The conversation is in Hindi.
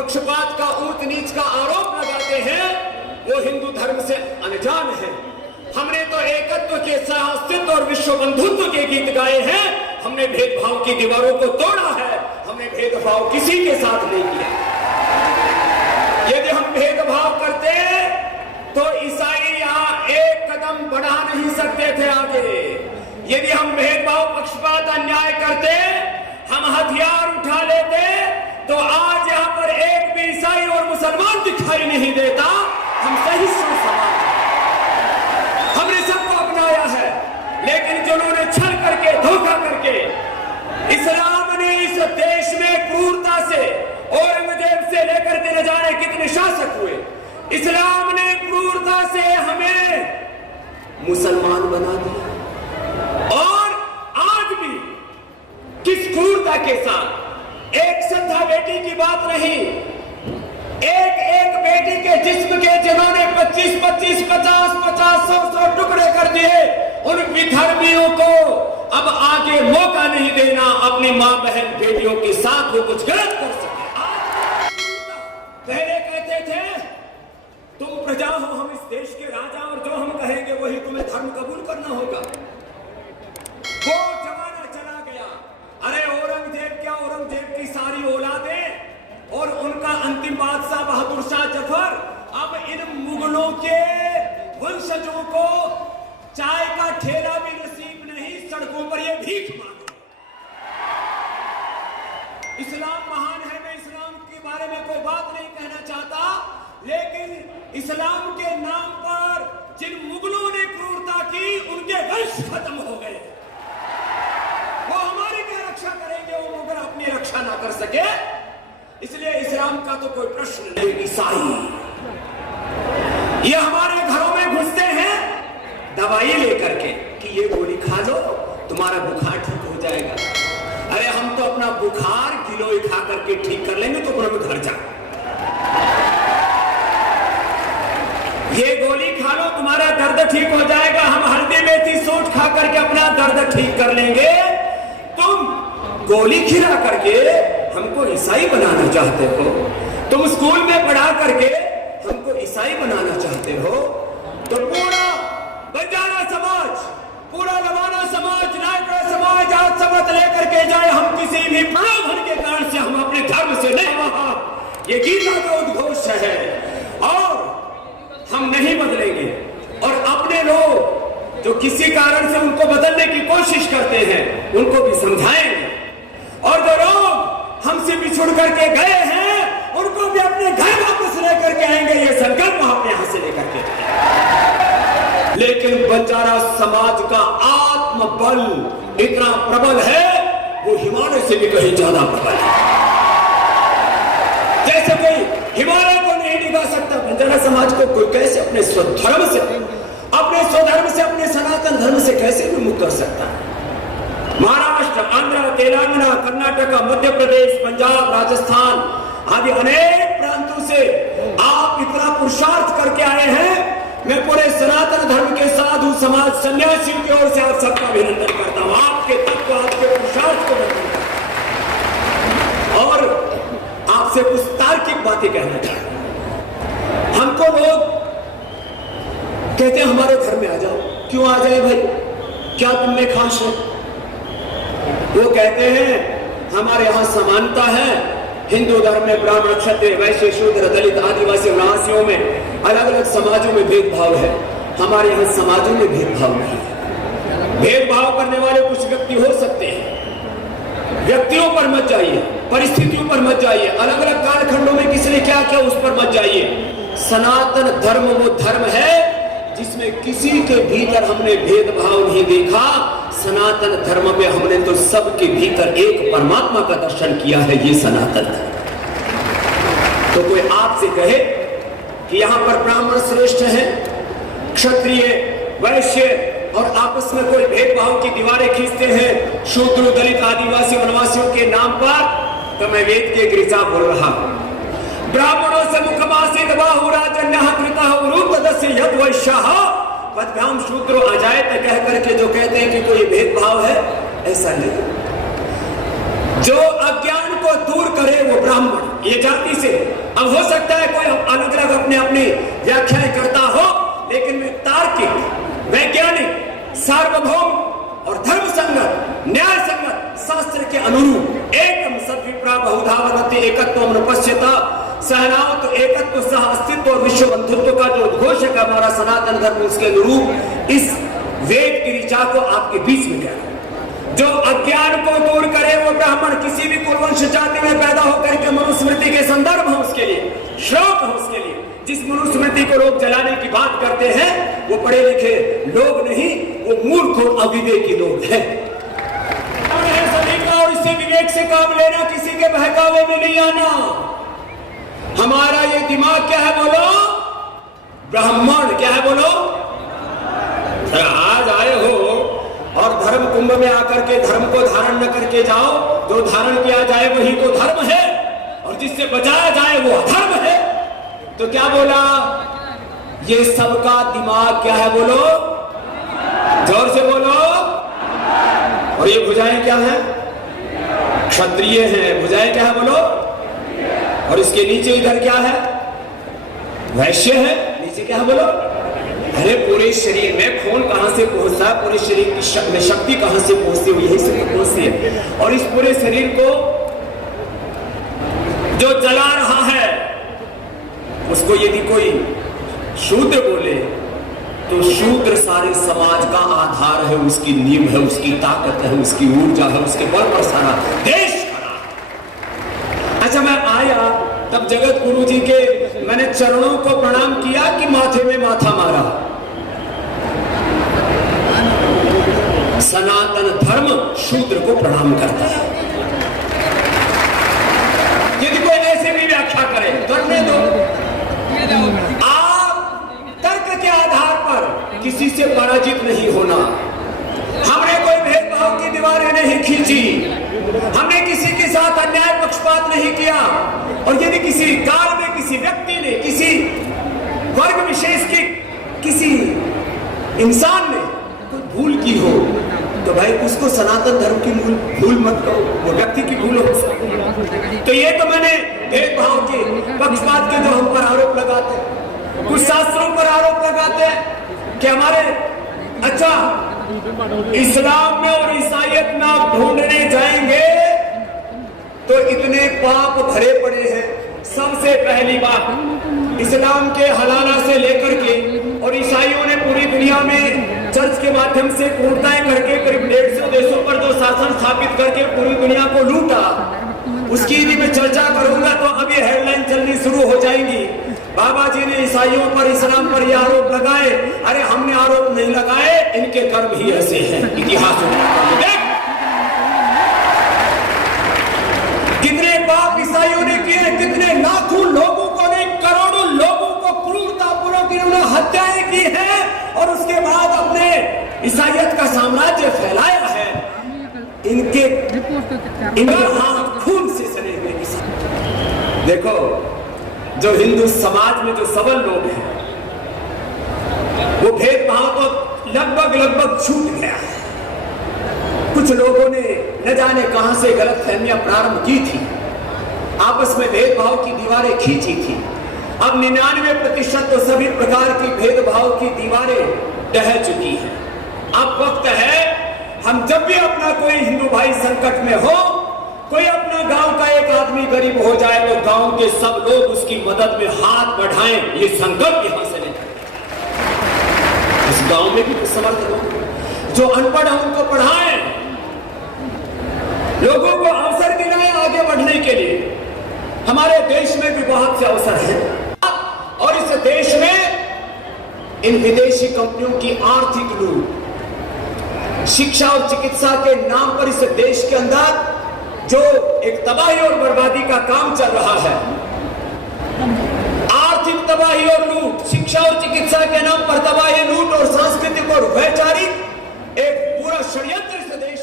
पक्षपात का, ऊंच नीच का आरोप लगाते हैं, वो हिंदू धर्म से अनजान है। हमने तो एकत्व के, सह-अस्तित्व और विश्व बंधुत्व के गीत गाए हैं। हमने भेदभाव की दीवारों को तोड़ा है। हमने भेदभाव किसी के साथ नहीं किया। यदि हम भेदभाव करते तो ईसाई यहाँ एक कदम बढ़ा नहीं सकते थे आगे। यदि हम भेदभाव, पक्षपात, अन्याय करते, हम हथियार उठा लेते, तो आज यहाँ पर एक भी ईसाई और मुसलमान दिखाई नहीं देता। हम सही समाज, हमने सबको अपनाया है, लेकिन जिन्होंने छल करके, धोखा करके, इस्लाम ने इस देश में क्रूरता से, औरंगजेब से लेकर के न जाने कितने शासक हुए, इस्लाम ने क्रूरता से हमें मुसलमान बना दिया। और आज भी किस क्रूरता के साथ, एक संध्या बेटी की बात नहीं, एक एक बेटी के जिस्म के जिन्होंने 25-25, 50-50, 100-100 टुकड़े कर दिए, उन विधर्मियों को अब आगे मौका नहीं देना अपनी मां बहन बेटियों के साथ वो कुछ गलत कर सके। पहले कहते थे तुम प्रजा हो, हम इस देश के राजा, और जो हम कहेंगे वही तुम्हें धर्म कबूल करना होगा। वो जमाना चला गया। अरे औरंगजेब क्या, औरंगजेब की सारी औलादें और उनका अंतिम बादशाह बहादुर शाह जफर अब इन मुगलों के वंशजों को चाय का ठेला भी नसीब नहीं, सड़कों पर ये भीख मांगे। इस्लाम महान है, मैं इस्लाम के बारे में कोई बात नहीं कहना चाहता, लेकिन इस्लाम के नाम पर जिन मुगलों ने क्रूरता की, उनके वंश खत्म हो गए। वो हमारी क्या रक्षा करेंगे, वो मुगल अपनी रक्षा ना कर सके। इसलिए इस्लाम का तो कोई प्रश्न नहीं। ईसाई ये हमारे घरों में घुसते हैं दवाई लेकर के कि ये गोली खा लो, तुम्हारा बुखार ठीक हो जाएगा। अरे हम तो अपना बुखार गिलोय खा करके ठीक कर लेंगे, तो अपना घर जा। ये गोली खा लो, तुम्हारा दर्द ठीक हो जाएगा। हम हल्दी मेथी सूट खा करके अपना दर्द ठीक कर लेंगे। तुम गोली खिला करके हमको ईसाई बनाना चाहते हो। तुम स्कूल में पढ़ा करके हमको ईसाई बनाना चाहते हो। तो पूरा बंजारा समाज, पूरा लवाना समाज, नायकर समाज आज शपथ लेकर के जाए, हम किसी भी प्रलोभन के कारण से हम अपने धर्म से नहीं वहां। ये गीता का उद्घोष है और हम नहीं बदलेंगे। और अपने लोग जो किसी कारण से उनको बदलने की कोशिश करते हैं, उनको भी समझाएंगे। और जो लोग हमसे बिछुड़ करके गए हैं, उनको भी अपने घर वापस लेकर के आएंगे। ये संकल्प हम अपने यहां से लेकर के जाएंगे। लेकिन बंजारा समाज का आत्मबल इतना प्रबल है, वो हिमालय से भी कहीं ज्यादा प्रबल है। जैसे कोई हिमालय को नहीं डिगा सकता, बंजारा समाज को कोई कैसे अपने स्वधर्म से, अपने सनातन धर्म से कैसे विमुख कर सकता है। महाराष्ट्र, आंध्र, तेलंगाना, कर्नाटक, मध्य प्रदेश, पंजाब, राजस्थान आदि अनेक प्रांतों से आप इतना पुरुषार्थ करके आए हैं। मैं पूरे सनातन धर्म के साधु समाज सन्यासियों की ओर से आप सबका अभिनंदन करता हूं। आपके तत्व, आपके पुरुषार्थ को वंदन करता हूं। और आपसे कुछ तार्किक बातें कहना चाहता हूं। हमको लोग कहते हैं हमारे घर में आ जाओ। क्यों आ जाए भाई, क्या तुमने खास है? वो कहते हैं हमारे यहाँ समानता है। हिंदू धर्म में ब्राह्मण, क्षत्रिय, वैश्य, शूद्र, दलित, आदिवासी, वनासियों में अलग अलग समाजों में भेदभाव है। हमारे यहाँ समाजों में भेदभाव नहीं है। भेदभाव करने वाले कुछ व्यक्ति हो सकते हैं, व्यक्तियों पर मत जाइए, परिस्थितियों पर मत जाइए, अलग अलग कालखंडों में किसने क्या किया उस पर मत जाइए। सनातन धर्म वो धर्म है जिसमें किसी के भीतर हमने भेदभाव नहीं देखा। सनातन धर्म में हमने तो सबके भीतर एक परमात्मा का दर्शन किया है। ये सनातन धर्म। तो कोई आपसे कहे कि यहां पर ब्राह्मण श्रेष्ठ है, क्षत्रिय, वैश्य, और आपस में कोई भेदभाव की दीवारें खींचते हैं शूद्र, दलित, आदिवासी, वनवासियों के नाम पर, तो मैं वेद के गिरिजा बोल रहा हूं। ब्राह्मणों से मुखमासित बाहुराजन्यः कृतः उरुपदस्य यद वैश्यः पद्भ्याम शूद्रो अजायत कह करके जो कहते हैं कि कोई भेदभाव है, ऐसा नहीं। जो अज्ञान को दूर करे वो ब्राह्मण, ये जाति से अब हो सकता है कोई अलग अलग अपने अपनी व्याख्याएं करता हो, लेकिन मैं तार्किक, वैज्ञानिक, सार्वभौम और धर्म संगत, न्याय संगत शास्त्र के अनुरूप एकम सद्विप्रा बहुधा वदन्ति एकत्वम अनुपश्यता सहनावत एकत्व सह अस्तित्व और विश्व बंधुत्व का जो उद्घोषक है हमारा सनातन धर्म, उसके अनुरूप इस वेद की ऋचा को आपके बीच में कह रहा है। जो अज्ञान को दूर करे वो ब्राह्मण किसी भी कुलवंश जाति में पैदा होकर के मनुस्मृति के संदर्भ है उसके लिए, श्लोक है उसके लिए। जिस मनुस्मृति को लोग जलाने की बात करते हैं वो पढ़े लिखे लोग नहीं, वो मूर्ख और अविवेकी लोग हैं। सभी का और इससे विवेक से काम लेना, किसी के बहकावे में नहीं आना। हमारा ये दिमाग क्या है बोलो? ब्राह्मण क्या है बोलो? आज आए हो और धर्म कुंभ में आकर के धर्म को धारण न करके जाओ। जो धारण किया जाए वही तो धर्म है, और जिससे बचाया जाए वो अधर्म है। तो क्या बोला? ये सबका दिमाग क्या है बोलो? जोर से बोलो। और ये भुजाएं क्या है? क्षत्रिय हैं। भुजाएं क्या है बोलो? और इसके नीचे इधर क्या है? वैश्य है। नीचे क्या है बोलो? अरे पूरे शरीर में खून कहां से पहुंचता है, पूरे शरीर की में शक्ति कहां से पहुंचती है? यही से पहुंचती है। और इस पूरे शरीर को जो जला रहा है उसको यदि कोई शूद्र बोले तो शूद्र सारे समाज का आधार है, उसकी नींव है, उसकी ताकत है, उसकी ऊर्जा है, उसके बल पर सारा देश खड़ा। अच्छा, मैं आया तब जगत गुरु जी के मैंने चरणों को प्रणाम किया कि माथे में माथा मारा? सनातन धर्म शूद्र को प्रणाम करता है। यदि कोई ऐसे भी व्याख्या करे करने दो। आप तर्क के आधार पर किसी से पराजित नहीं होना। हमने कोई भेदभाव की दीवारें नहीं खींची, हमने किसी के साथ अन्याय पक्षपात नहीं किया। और यदि किसी काल में किसी व्यक्ति ने, किसी वर्ग विशेष के किसी इंसान ने कोई भूल की हो तो भाई उसको सनातन धर्म की भूल मत कहो, वो व्यक्ति की भूल हो। तो ये तो मैंने भेदभाव के, पक्षपात के जो हम पर आरोप लगाते हैं, कुछ शास्त्रों पर आरोप लगाते हैं कि हमारे अच्छा इस्लाम में और ईसाईयत में आप ढूंढने जाएंगे तो इतने पाप भरे पड़े हैं। सबसे पहली बात, इस्लाम के हलाला से लेकर के और ईसाइयों ने पूरी दुनिया में चर्च के माध्यम से क्रूरताएं करके करीब 150 देशों पर जो शासन स्थापित करके पूरी दुनिया को लूटा, उसकी यदि मैं चर्चा करूंगा तो अभी हेडलाइन चलनी शुरू हो जाएंगी। बाबा जी ने ईसाइयों पर, इस्लाम पर ये आरोप लगाए। अरे हमने आरोप नहीं लगाए, इनके कर्म ही ऐसे हैं। इतिहास कितने पाप ईसाइयों ने किए, कितने लाखों लोगों को ने, करोड़ों लोगों को क्रूरतापूर्वक इन्होंने हत्याएं की हैं और उसके बाद अपने ईसाईयत का साम्राज्य फैलाया है। इनके हाथ खून से सने हुए ईसाई। देखो, जो हिंदू समाज में जो सबल लोग हैं वो भेदभाव तो लगभग छूट गया है। कुछ लोगों ने न जाने कहां से गलतफहमियां प्रारंभ की थी, आपस में भेदभाव की दीवारें खींची थी। अब 99% तो सभी प्रकार की भेदभाव की दीवारें ढह चुकी हैं। अब वक्त है हम जब भी अपना कोई हिंदू भाई संकट में हो, कोई अपना गांव का एक आदमी गरीब हो जाए तो गांव के सब लोग उसकी मदद में हाथ बढ़ाएं, ये संकल्प यहां से लें। इस गांव में भी कुछ समर्थ लोग जो अनपढ़ है उनको पढ़ाएं, लोगों को अवसर दिलाएं आगे बढ़ने के लिए। हमारे देश में भी बहुत से अवसर हैं और इस देश में इन विदेशी कंपनियों की आर्थिक लूट, शिक्षा और चिकित्सा के नाम पर इस देश के अंदर जो एक तबाही और बर्बादी का काम चल रहा है, आर्थिक तबाही और लूट, शिक्षा और चिकित्सा के नाम पर तबाही, लूट और सांस्कृतिक और वैचारिक एक पूरा षड्यंत्र इस देश